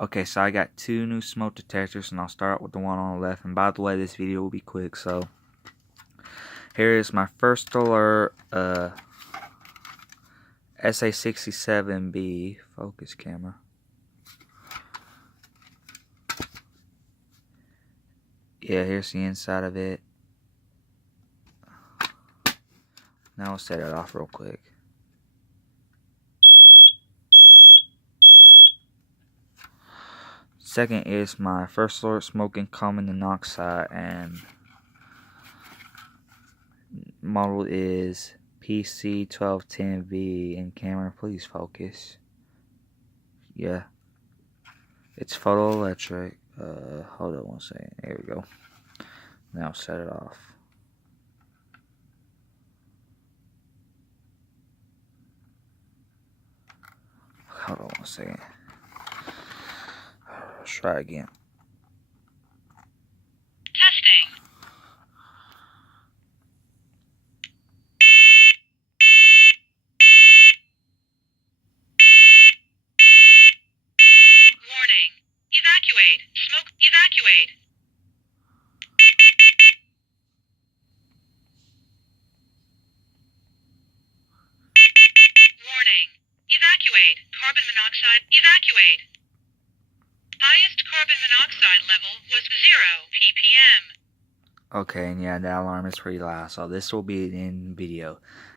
Okay, so I got two new smoke detectors, and I'll start with the one on the left. And by the way, this video will be quick, so here is my first alert. SA67B focus camera. Yeah, here's the inside of it. Now I'll set it off real quick. Second is my first alert smoking carbon monoxide, and model is PC1210V. And camera, please focus. Yeah, it's photoelectric. Hold on one second. There we go. Now set it off. Hold on one second. Let's try again. Testing. Warning. Evacuate. Smoke. Evacuate. Warning. Evacuate. Carbon monoxide. Evacuate. Highest carbon monoxide level was 0 ppm. Okay, and yeah, that alarm is pretty loud, so this will be in video.